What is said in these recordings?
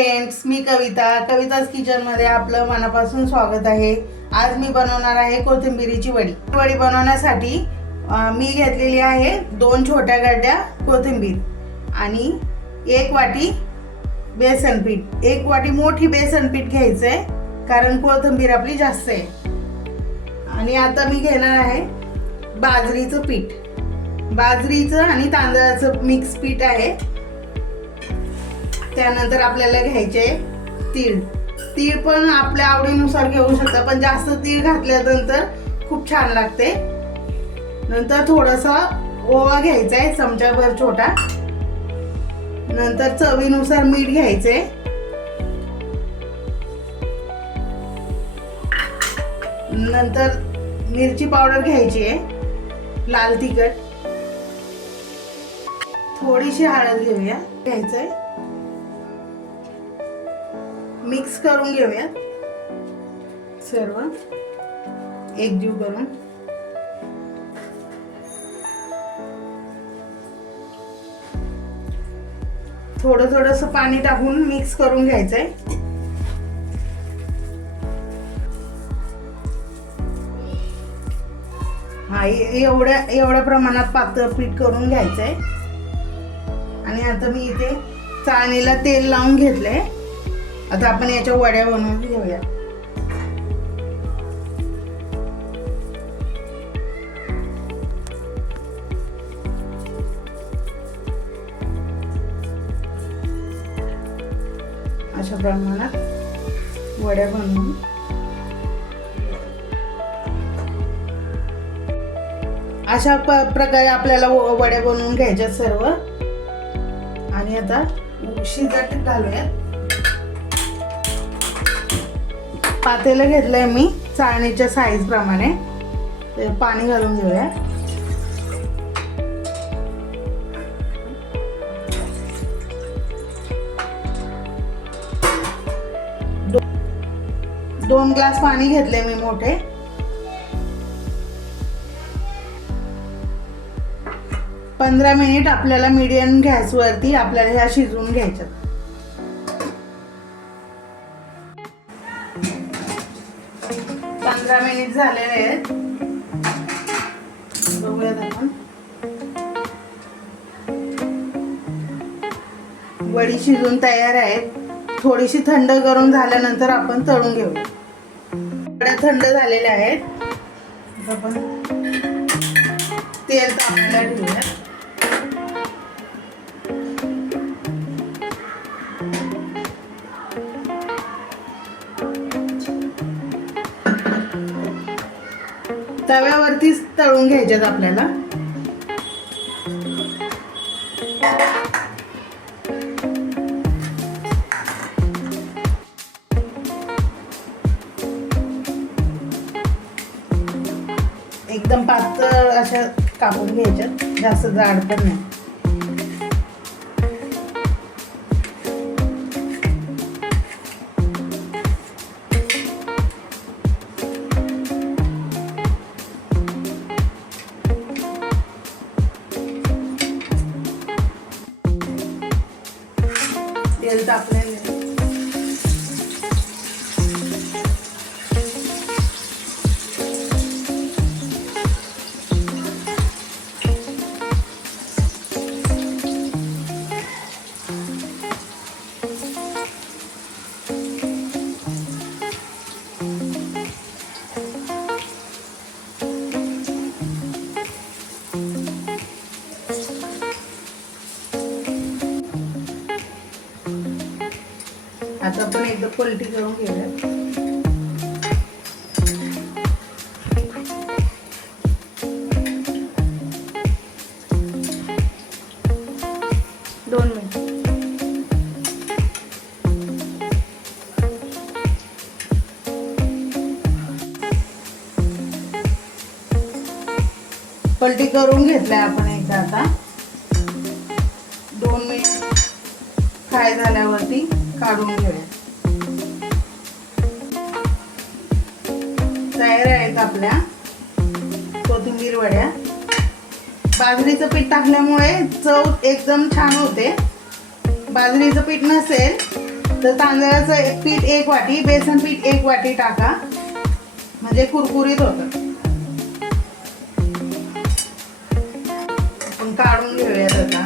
Friends, मी Kavita's kitchen मध्ये आपलं मनापासून स्वागत आहे। आज मी बनवणार आहे कोथिंबीरीची वडी। वडी बनवण्यासाठी मी घेतलेली आहे 2 छोट्या गड्ड्या कोथिंबीर आणि 1 वाटी बेसन पीठ। 1 वाटी मोठी बेसन पीठ घ्यायचंय कारण कोथिंबीर आपली जास्त आहे। आणि आता मी घेणार आहे बाजरीचं पीठ। बाजरीचं आणि तांदळाचं मिक्स पीठ आहे। त्यानंतर आपल्याला घ्यायचे तीळ। तीळ पण आपल्या आवडीनुसार घेऊ शकता, पण जास्त तीळ घातल्यानंतर खूप छान लागते। नंतर थोडासा ओवा घ्यायचा आहे, चमचाभर छोटा। नंतर चवीनुसार मीठ घ्यायचे। नंतर मिरची पावडर घ्यायची आहे, लाल तिखट। थोडीशी हळद घेऊया, घ्यायचंय। मिक्स करून घेऊया सर्व एकजीव करून। थोडंसं पाणी टाकून मिक्स करून घ्यायचंय। हा, एवढ्या प्रमाणात पातळ पीठ करून घ्यायचंय। आणि आता मी इथे चाळणीला तेल लावून घेतलंय। आता आपण याच्या वड्या बनवून घेऊया। अशा प्रमाणात वड्या बनवून अशा प्रकारे आपल्याला वड्या बनवून घ्यायच्या सर्व। आणि आता शिजत घालूया। पातेलं घेतलंय मी चाळणीच्या साईज प्रमाणे। ते पाणी घालून घेऊया। दोन ग्लास पाणी घेतले मी मोठे। पंधरा मिनिट आपल्याला मीडियम गॅस वरती आपल्याला ह्या शिजवून घ्यायच्या। 15 मिनिट झालेले आहेत, बघूयात आपण। वडी शिजून तयार आहे। थोडीशी थंड करून झाल्यानंतर आपण तळून घेऊया। वड्या थंड झालेल्या आहेत। आपण तेल तापायला ठेवूया। तव्यावरतीच तळून घ्यायच्यात आपल्याला। एकदम पातळ अशा कापून घ्यायच्यात, जास्त जाड पण नाही। तेल तापलेले आता आपण एकदा पलटी करून घेऊया। दोन मिनिट। पलटी करून घेतलाय आपण एकदा। आता 2 मिनिट फ्राय झाल्यावरती काढून घेऊया। तयार आहेत आपल्या कोथिंबीर वड्या। बाजरीचं पीठ टाकल्यामुळे चव एकदम छान होते। बाजरीचं पीठ नसेल तर तांदळाचं पीठ 1 वाटी, बेसन पीठ 1 वाटी टाका, म्हणजे कुरकुरीत होतं. आपण काढून घेऊयात आता.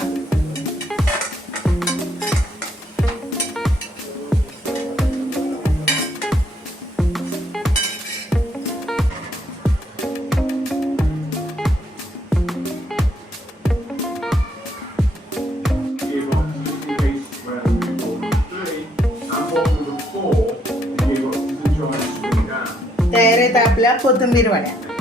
तयार आहेत आपल्या कोथिंबीर वड्या.